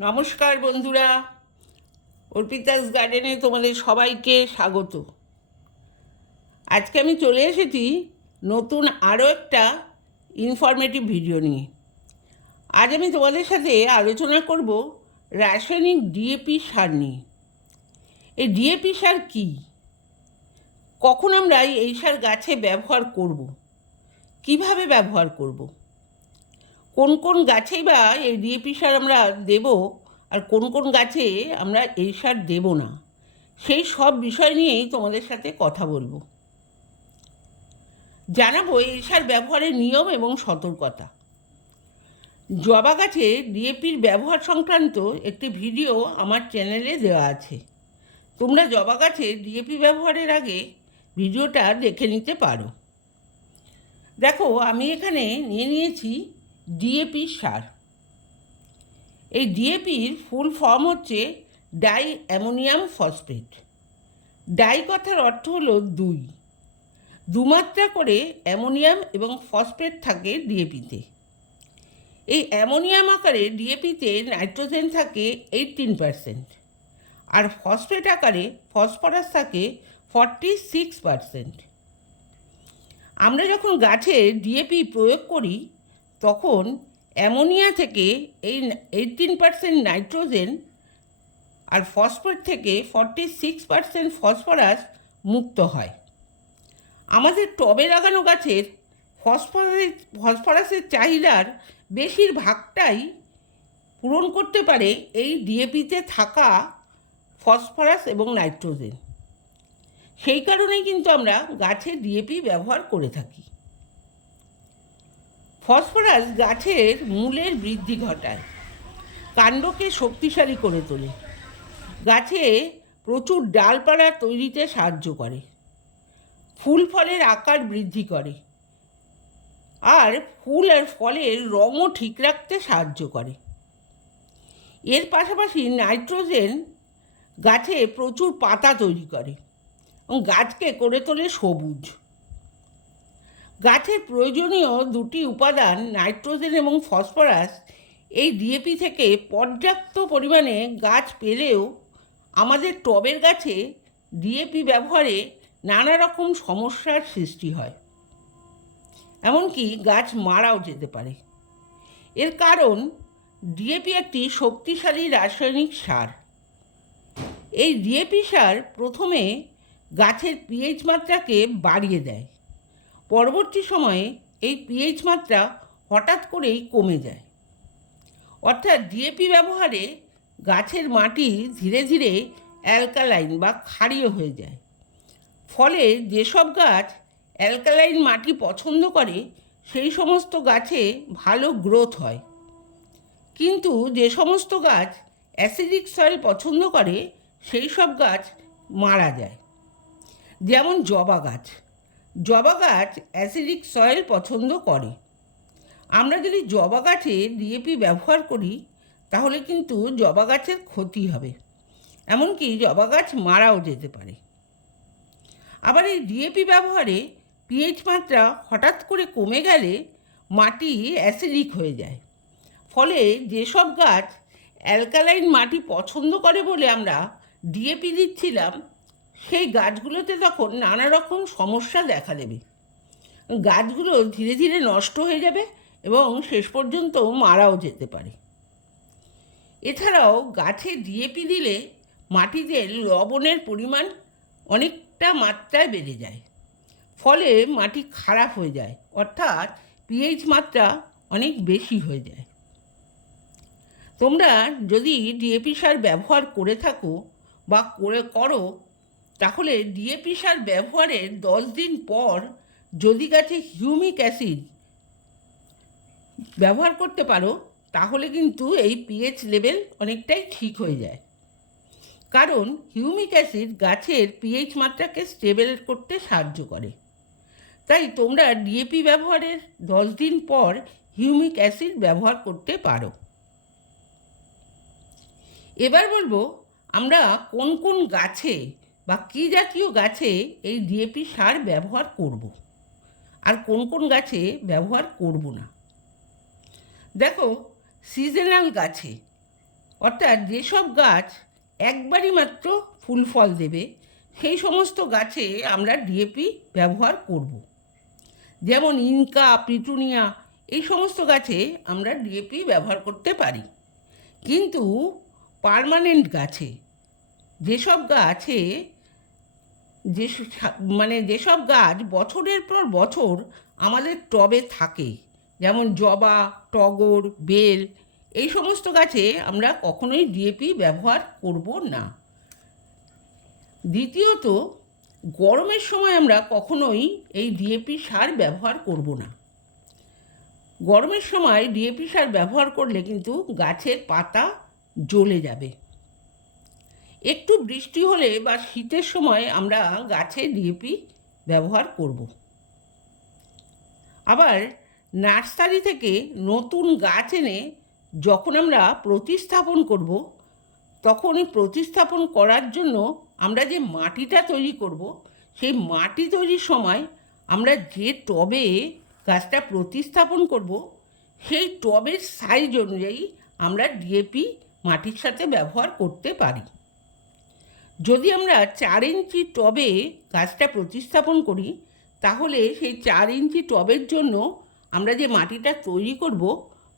নমস্কার বন্ধুরা, অর্পিতাস গার্ডেনে তোমাদের সবাইকে স্বাগত। আজকে আমি চলে এসেছি নতুন আরও একটা ইনফরমেটিভ ভিডিও নিয়ে। আজ আমি তোমাদের সাথে আলোচনা করব রাসায়নিক ডিএপি সার নিয়ে। এই ডিএপি সার কী, কখন আমরা এই সার গাছে ব্যবহার করব, কিভাবে ব্যবহার করব, কোন কোন গাছেই বা এই ডিএপি সার আমরা দেব আর কোন কোন গাছে আমরা এই সার দেব না, সেই সব বিষয় নিয়েই তোমাদের সাথে কথা বলবো। জানাবো এই সার ব্যবহারের নিয়ম এবং সতর্কতা। জবা গাছে ডিএপির ব্যবহার সংক্রান্ত একটি ভিডিও আমার চ্যানেলে দেওয়া আছে, তোমরা জবা গাছে ডিএপি ব্যবহারের আগে ভিডিওটা দেখে নিতে পারো। দেখো, আমি এখানে নিয়ে নিয়েছি ডিএপি সার। এই ডিএপির ফুল ফর্ম হচ্ছে ডাই অ্যামোনিয়াম ফসফেট। ডাই কথার অর্থ হলো দুমাত্রা করে অ্যামোনিয়াম এবং ফসফেট থাকে ডিএপিতে। এই অ্যামোনিয়াম আকারে ডিএপিতে নাইট্রোজেন থাকে 18%, আর ফসফেট আকারে ফসফরাস থাকে 46%। আমরা যখন গাছে ডিএপি প্রয়োগ করি তখন অ্যামোনিয়া থেকে এই 18% নাইট্রোজেন আর ফসফেট থেকে 46% ফসফরাস মুক্ত হয়। আমাদের টবে লাগানো গাছের ফসফরাসের চাহিদার বেশিরভাগটাই পূরণ করতে পারে এই ডিএপিতে থাকা ফসফরাস এবং নাইট্রোজেন। সেই কারণেই কিন্তু আমরা গাছে ডিএপি ব্যবহার করে থাকি। ফসফরাস গাছের মূলের বৃদ্ধি ঘটায়, কাণ্ডকে শক্তিশালী করে তোলে, গাছে প্রচুর ডালপালা তৈরিতে সাহায্য করে, ফুল ফলের আকার বৃদ্ধি করে, আর ফুল আর ফলের রঙও ঠিক রাখতে সাহায্য করে। এর পাশাপাশি নাইট্রোজেন গাছে প্রচুর পাতা তৈরি করে এবং গাছকে করে তোলে সবুজ। গাছের প্রয়োজনীয় দুটি উপাদান নাইট্রোজেন এবং ফসফরাস এই ডিএপি থেকে পর্যাপ্ত পরিমাণে গাছ পেলেও আমাদের টবের গাছে ডিএপি ব্যবহারে নানা রকম সমস্যার সৃষ্টি হয়, এমনকি গাছ মারাও যেতে পারে। এর কারণ ডিএপি একটি শক্তিশালী রাসায়নিক সার। এই ডিএপি সার প্রথমে গাছের পিএইচ মাত্রাকে বাড়িয়ে দেয়, পরবর্তী সময়ে এই পিএইচ মাত্রা হঠাৎ করেই কমে যায়। অর্থাৎ ডিএপি ব্যবহারে গাছের মাটি ধীরে ধীরে অ্যালকালাইন বা ক্ষারীয় হয়ে যায়। ফলে যেসব গাছ অ্যালকালাইন মাটি পছন্দ করে সেই সমস্ত গাছে ভালো গ্রোথ হয়, কিন্তু যে সমস্ত গাছ অ্যাসিডিক সয়েল পছন্দ করে সেই সব গাছ মারা যায়। যেমন জবা গাছ অ্যাসিডিক সয়েল পছন্দ করে। আমরা যদি জবা গাছে ডিএপি ব্যবহার করি তাহলে কিন্তু জবা গাছের ক্ষতি হবে, এমনকি জবা গাছ মারাও যেতে পারে। আবার এই ডিএপি ব্যবহারে পিএইচ মাত্রা হঠাৎ করে কমে গেলে মাটি অ্যাসিডিক হয়ে যায়। ফলে যেসব গাছ অ্যালকালাইন মাটি পছন্দ করে বলে আমরা ডিএপি দিচ্ছিলাম সেই গাছগুলোতে তখন নানা রকম সমস্যা দেখা দেবে, গাছগুলো ধীরে ধীরে নষ্ট হয়ে যাবে এবং শেষ পর্যন্ত মারাও যেতে পারে। এছাড়াও গাছে ডিএপি দিলে মাটিতে লবণের পরিমাণ অনেকটা মাত্রায় বেড়ে যায়, ফলে মাটি খারাপ হয়ে যায়, অর্থাৎ পিএইচ মাত্রা অনেক বেশি হয়ে যায়। তোমরা যদি ডিএপি সার ব্যবহার করে থাকো বা করো তাহলে ডিএপি সার ব্যবহারের 10 দিন পর যদি গাছে হিউমিক অ্যাসিড ব্যবহার করতে পারো তাহলে কিন্তু এই পিএইচ লেভেল অনেকটাই ঠিক হয়ে যায়। কারণ হিউমিক অ্যাসিড গাছের পিএইচ মাত্রাকে স্টেবল করতে সাহায্য করে। তাই তোমরা ডিএপি ব্যবহারের 10 দিন পর হিউমিক অ্যাসিড ব্যবহার করতে পারো। এবার বলবো আমরা কোন কোন গাছে বা কী জাতীয় গাছে এই ডিএপি সার ব্যবহার করব আর কোন কোন গাছে ব্যবহার করব না। দেখো, সিজনাল গাছে অর্থাৎ যেসব গাছ একবারই মাত্র ফুল ফল দেবে সেই সমস্ত গাছে আমরা ডিএপি ব্যবহার করব। যেমন ইনকা, পিটুনিয়া এই সমস্ত গাছে আমরা ডিএপি ব্যবহার করতে পারি। কিন্তু পার্মানেন্ট গাছে যেসব গাছে যেসব গাছ বছরের পর বছর আমাদের টবে থাকে, যেমন জবা, টগর, বেল, এই সমস্ত গাছে আমরা কখনোই ডিএপি ব্যবহার করব না। দ্বিতীয়ত, গরমের সময় আমরা কখনোই এই ডিএপি সার ব্যবহার করব না। গরমের সময় ডিএপি সার ব্যবহার করলে কিন্তু গাছের পাতা জ্বলে যাবে। একটু বৃষ্টি হলে বা শীতের সময় আমরা গাছে ডিএপি ব্যবহার করব। আবার নার্সারি থেকে নতুন গাছ এনে যখন আমরা প্রতিস্থাপন করব, তখন প্রতিস্থাপন করার জন্য আমরা যে মাটিটা তৈরি করব, সেই মাটি তৈরির সময় আমরা যে টবে গাছটা প্রতিস্থাপন করব, সেই টবের সাইজ অনুযায়ী আমরা ডিএপি মাটির সাথে ব্যবহার করতে পারি। যদি আমরা 4 ইঞ্চি টবে গাছটা প্রতিস্থাপন করি, তাহলে সেই 4 ইঞ্চি টবের জন্য আমরা যে মাটিটা তৈরি করব,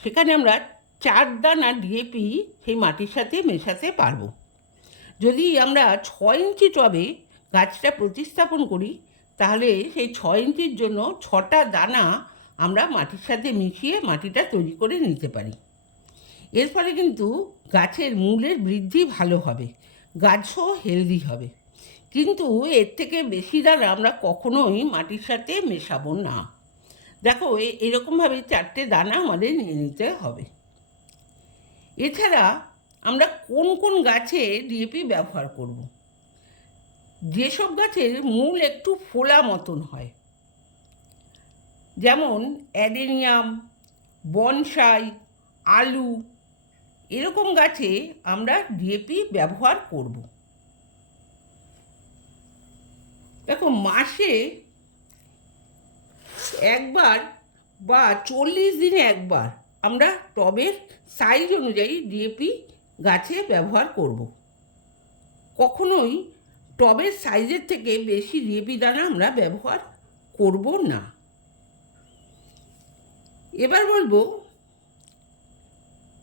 সেখানে আমরা 4 দানা ডিএপি সেই মাটির সাথে মেশাতে পারবো। যদি আমরা 6 ইঞ্চি টবে গাছটা প্রতিস্থাপন করি, তাহলে সেই 6 ইঞ্চির জন্য 6টা দানা আমরা মাটির সাথে মিশিয়ে মাটিটা তৈরি করে নিতে পারি। এর ফলে কিন্তু গাছের মূলের বৃদ্ধি ভালো হবে, গাছও হেলদি হবে। কিন্তু এর থেকে বেশি দানা আমরা কখনোই মাটির সাথে মেশাবো না। দেখো, এরকমভাবে 4টে দানা আমাদের নিয়ে নিতে হবে। এছাড়া আমরা কোন কোন গাছে ডিএপি ব্যবহার করব? যেসব গাছের মূল একটু ফোলা মতন হয়, যেমন অ্যাডেনিয়াম, বনসাই, আলু, এরকম গাছে আমরা ডিএপি ব্যবহার করব। দেখো, মাসে একবার বা 40 দিনে একবার আমরা টবের সাইজ অনুযায়ী ডিএপি গাছে ব্যবহার করব। কখনোই টবের সাইজের থেকে বেশি ডিএপি দানা আমরা ব্যবহার করব না। এবার বলবো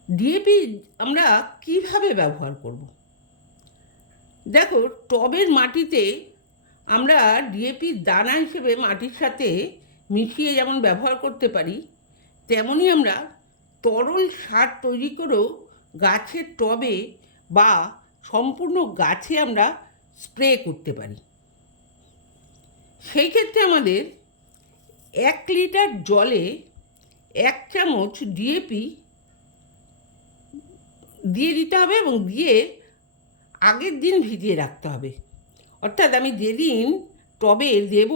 ডিএপি আমরা কিভাবে ব্যবহার করব। দেখো, টবের মাটিতে আমরা ডিএপি দানা হিসেবে মাটির সাথে মিশিয়ে যেমন ব্যবহার করতে পারি, তেমনই আমরা তরল সার তৈরি করেও গাছের টবে বা সম্পূর্ণ গাছে আমরা স্প্রে করতে পারি। সেই ক্ষেত্রে আমাদের 1 লিটার জলে 1 চামচ ডিএপি দিয়ে দিতে হবে এবং দিয়ে আগের দিন ভিজিয়ে রাখতে হবে। অর্থাৎ আমি যেদিন টবে দেব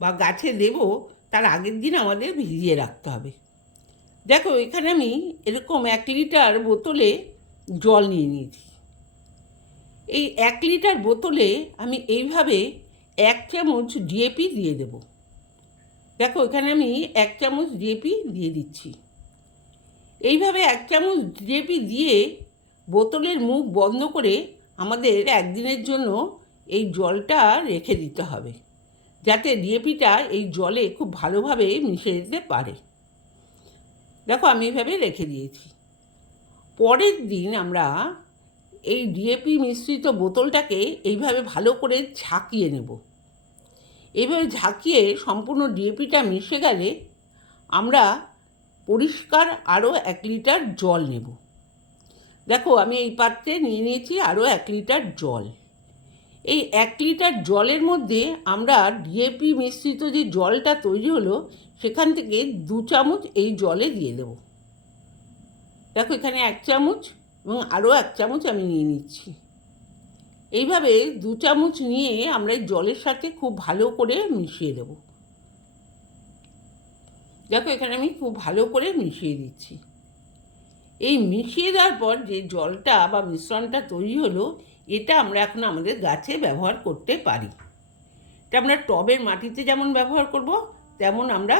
বা গাছে দেব, তার আগের দিন আমাদের ভিজিয়ে রাখতে হবে। দেখো, এখানে আমি এরকম 1 লিটার বোতলে জল নিয়ে নিয়েছি। এই 1 লিটার বোতলে আমি এইভাবে 1 চামচ ডিএপি দিয়ে দেব। দেখো, এখানে আমি 1 চামচ ডিএপি দিয়ে দিচ্ছি। এইভাবে 1 চামচ ডিএপি দিয়ে বোতলের মুখ বন্ধ করে আমাদের 1 দিনের জন্য এই জলটা রেখে দিতে হবে, যাতে ডিএপিটা এই জলে খুব ভালোভাবে মিশে যেতে পারে। দেখো, আমি এইভাবে রেখে দিয়েছি। পরের দিন আমরা এই ডিএপি মিশ্রিত বোতলটাকে এইভাবে ভালো করে ঝাঁকিয়ে নেব। এইভাবে ঝাঁকিয়ে সম্পূর্ণ ডিএপিটা মিশে গেলে আমরা পরিষ্কার আরও 1 লিটার জল নেব। দেখো, আমি এই পাত্রে নিয়ে নিয়েছি আরও 1 লিটার জল। এই 1 লিটার জলের মধ্যে আমরা ডিএপি মিশ্রিত যে জলটা তৈরি হলো, সেখান থেকে 2 চামচ এই জলে দিয়ে দেব। দেখো, এখানে 1 চামচ এবং আরও 1 চামচ আমি নিয়ে নিচ্ছি। এইভাবে 2 চামচ নিয়ে আমরা এই জলের সাথে খুব ভালো করে মিশিয়ে দেব। দেখো, এখানে আমি খুব ভালো করে মিশিয়ে দিচ্ছি। এই মিশিয়ে দেওয়ার পর যে জলটা বা মিশ্রণটা তৈরি হলো, এটা আমরা এখন আমাদের গাছে ব্যবহার করতে পারি। এটা আমরা টবের মাটিতে যেমন ব্যবহার করব, তেমন আমরা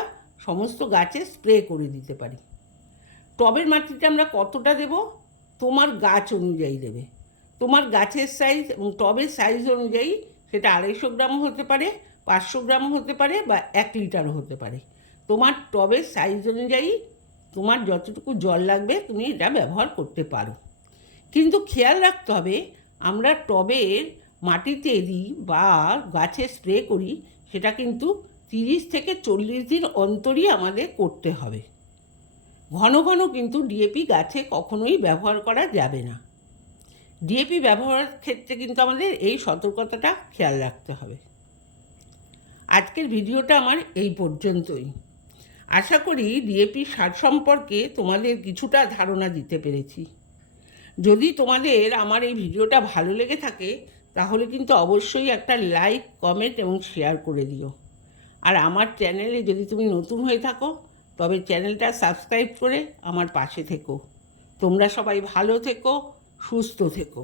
সমস্ত গাছে স্প্রে করে দিতে পারি। টবের মাটিতে আমরা কতটা দেব? তোমার গাছ অনুযায়ী দেবে। তোমার গাছের সাইজ এবং টবের সাইজ অনুযায়ী সেটা 250 গ্রাম হতে পারে, 500 গ্রাম হতে পারে বা 1 লিটারও হতে পারে। তোমার টবের সাইজ অনুযায়ী তোমার যতটুকু জল লাগবে তুমি এটা ব্যবহার করতে পারো। কিন্তু খেয়াল রাখতে হবে, আমরা টবের মাটিতে দিই বা গাছে স্প্রে করি, সেটা কিন্তু 30 থেকে 40 দিন অন্তরই আমাদের করতে হবে। ঘন ঘন কিন্তু ডিএপি গাছে কখনোই ব্যবহার করা যাবে না। ডিএপি ব্যবহারের ক্ষেত্রে কিন্তু আমাদের এই সতর্কতাটা খেয়াল রাখতে হবে। আজকের ভিডিওটা আমার এই পর্যন্তই। আশা করি ডিএপি সার সম্পর্কে তোমাদের কিছুটা ধারণা দিতে পেরেছি। যদি তোমাদের আমার এই ভিডিওটা ভালো লেগে থাকে তাহলে কিন্তু অবশ্যই একটা লাইক, কমেন্ট এবং শেয়ার করে দিও। আর আমার চ্যানেলে যদি তুমি নতুন হয়ে থাকো তবে চ্যানেলটা সাবস্ক্রাইব করে আমার পাশে থেকো। তোমরা সবাই ভালো থেকো, সুস্থ থেকো।